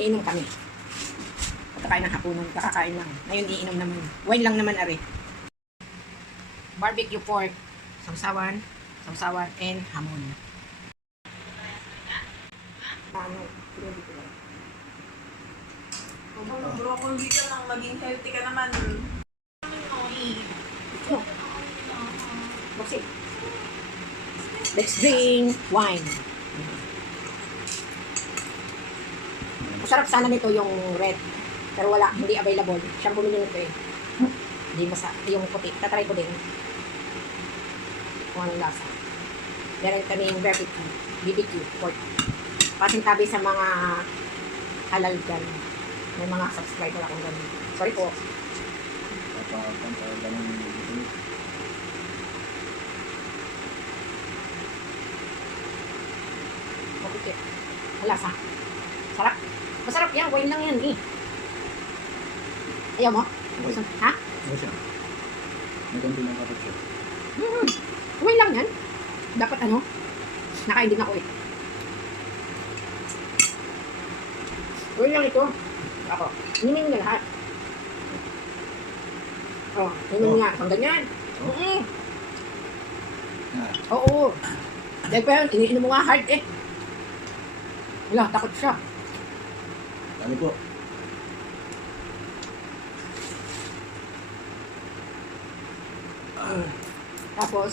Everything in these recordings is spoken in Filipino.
Iinom kami. Kakain ng hapunan, kakakain lang. Ngayon iinom naman. Wine lang naman are. Barbecue pork, sausawan, and hamon. Ano, pinili ko lang. Kung mag-broccoli ka lang, maging healthy ka naman. Boxing. Let's drink wine. Masarap sana nito yung red. Pero wala, hindi available. Siyang bumili nito eh. Hindi yung puti. Tatry ko din. Kung anong lasa. Meron kami yung BBQ pork. Pasintabi sa mga halal dyan. May mga subscriber akong ganun. Sorry po. Mabukit. Malasa. Sarap. Masarap yan. Wine lang yan eh. Ayaw mo? Okay. Ha? Ano siya? May konti ng kapit siya. Wine lang yan. Dapat ano? Nakain din ako eh. Wine lang ito. Ako. Inumin niya lahat. Oh, inumin niya. Ang ganyan. Oo. Dahil pa yun, iniinom mo nga hard eh. Wala, takot siya. Dami po. Tapos,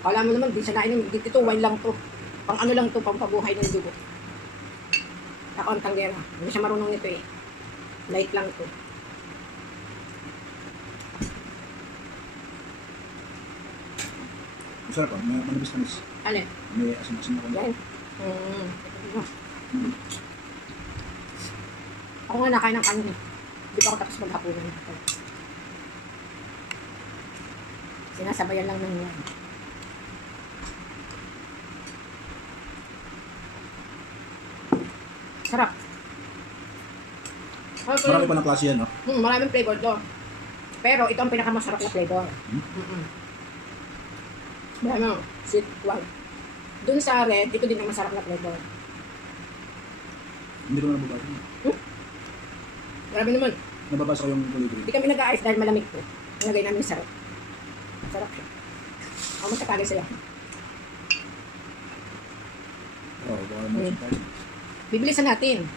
kala mo naman, di siya nainom. Dito, wine lang to. Pang ano lang to, pang pabuhay ng dugo. Ako ang tanggera. Hindi siya marunong nito eh. Light lang to. Masarap ah. May manibis-tamis. Alin? May asin-asin na konti. Yan. Ako nga nakain ng kanin eh. Hindi pa ako tapos maghapunan. Sinasabayan lang ng yan. Sarap. Marami pa ng klase yan, no? Maraming flavor to. Pero ito ang pinakamasarap na flavor. Ano? Sweet wine. Dun sa red, ito din ang masarap na flavor. Hindi ko na nababasa. Grabe naman. Nababasa ko yung kulibri. Hindi kami nag-ice dahil malamig to. Nilagay namin sarap. Sarap siya. Ako magkakagay sila. Oo, baka naman tayo. Bibilisan natin.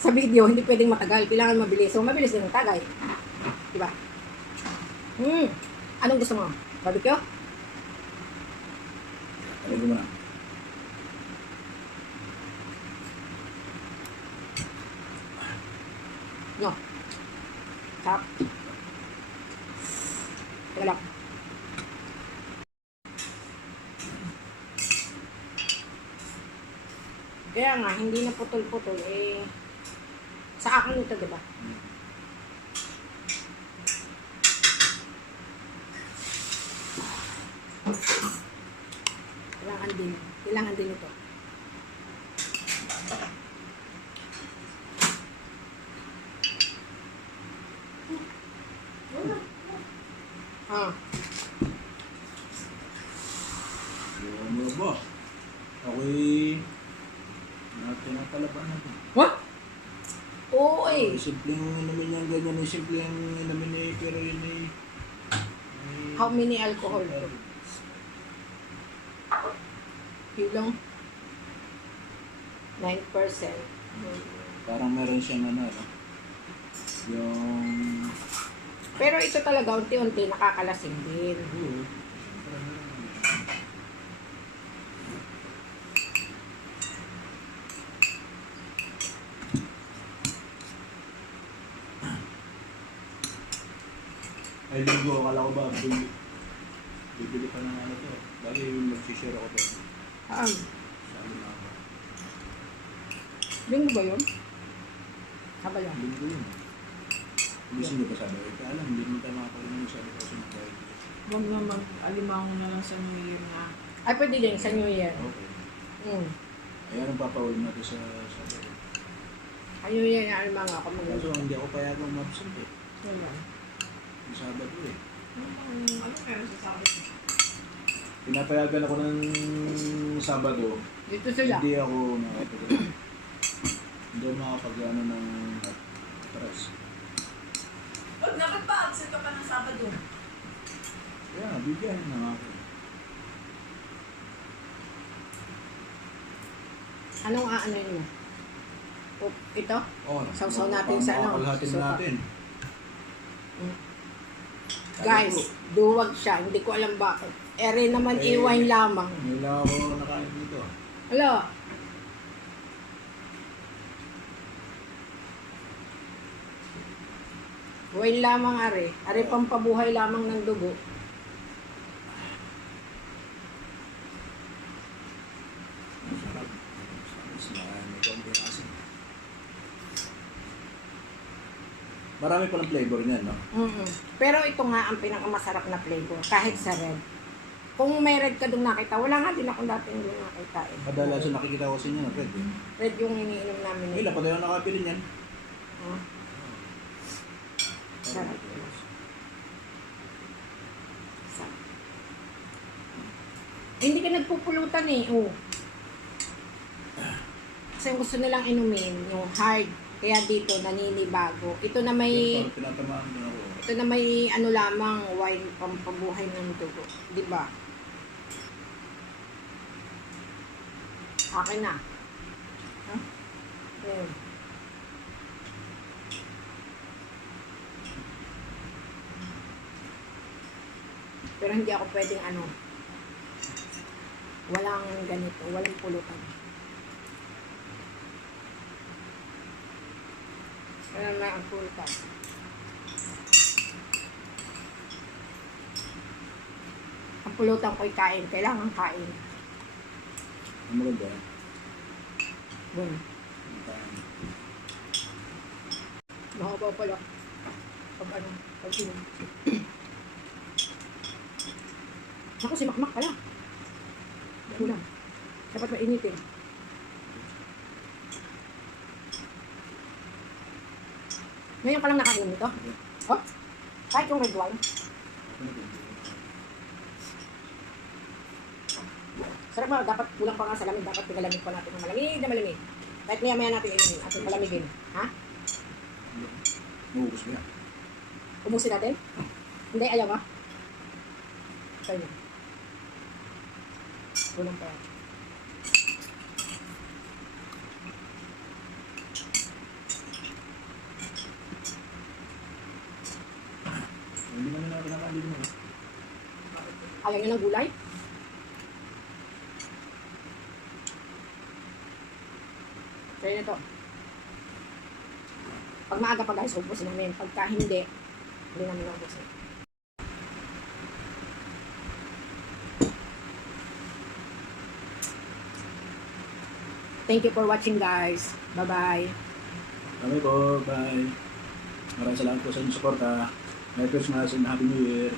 Sa video, hindi pwedeng matagal. Kailangan mabilis. So, mabilis din ang tagay. Diba? Anong gusto mo? Barbecue? Ano ko muna? No. Sarap. Teka lang. Kaya nga, hindi na putol-putol eh. Sa akin ito, diba? Kailangan din ito. Ano ba? Ako'y pinapalaban natin. What? Oo eh. Simpleng inumin yan, ganyan yung simpleng inumin eh, pero yun eh. How many alcohol? Kilong? 9%. Parang meron siyang ano, yung... Pero ito talaga, unti-unti nakakalasing din. Ay, linggo, akala ko ba, bibili pa ng ano to. Bali, mag-share ako to. Sa Alibaba. Linggo ba yun? Saba yun? Linggo yun. Hindi siya pa sabi. Kaya alam, hindi mo tayo makakalimutan sa sabi kasi mag-guide. Huwag na mag-alimango na lang sa New Year na. Ay, pwede din sa New Year. Okay. Mm. Ayan ang papaulim natin sa sabi. Sa New Year na alam mga ako Kaso hindi ako payagang ma-absent eh. Wala. Yung Sabado eh. Ano meron sa sabi? pinapayagan ako ng Sabado, Dito sila. hindi ako hindi ako makapag-ano ng atras. Ba't nakapag-absent ka pa ng Sabado? Kaya nga, bigyan na ako. Anong aanoin mo? O, ito? Oh, Sausaw natin sa ano, Makakalahatin suka. natin. Guys, duwag siya. Hindi ko alam bakit. Ere naman Eh, iwine lamang. Ngayon lang ako nakain dito. Hala. Wine lamang are. Are pampabuhay lamang ng dugo. Masarap. Mas marami konting asin. Marami palang flavor niyan, no? Mm-mm. Pero ito nga ang pinakamasarap na flavor. Kahit sa red. Kung may red ka doon nakita, wala nga din ako dati yung nakita eh. Kadalasan nakikita ko sa inyo, Fred. Red yung iniinom namin. May ilan pa tayo nakabili niyan. Oh, sarap. Sarap. Eh, hindi ka nagpupulutan eh. Oh. Kasi yung gusto nilang inumin, yung hard. Kaya dito, naninibago. Ito na may... Pero parang tinatamaan din ako. Ito na may ano lamang, wine pampabuhay ng dugo. Di ba? Akin na. Huh? Ayun. Pero hindi ako pwedeng ano. Walang ganito, walang pulutan. Wala na ang pulutan. Ang pulutan ko'y kain. Kailangan kain. Ang maganda. Boom. Mahaba pala. Pag ano, pag sinom. Ako si Makmak pala. Kulang. Dapat mainitin. Ngayon ka lang nakainom nito? Oh? Kahit yung red wine? Sarap ba? Dapat kulang pa nga sa lamig. Dapat pinalamig pa natin ng malamig na malamig. Kahit maya natin inumin. At palamigin. Ha? Maubos mo yan. Ubusin natin? Hindi, ayaw ka? Sa'yo na. Kulang pa yan. Hindi naman na pinakabili mo. Ayaw nyo ng gulay? Kaya nito. Pag maaga pa guys, ubusin namin. Pagka hindi namin ubusin. Thank you for watching guys. Bye-bye. Kami po, bye. Maraming salamat po sa inyong suporta. Merry Christmas and Happy New Year.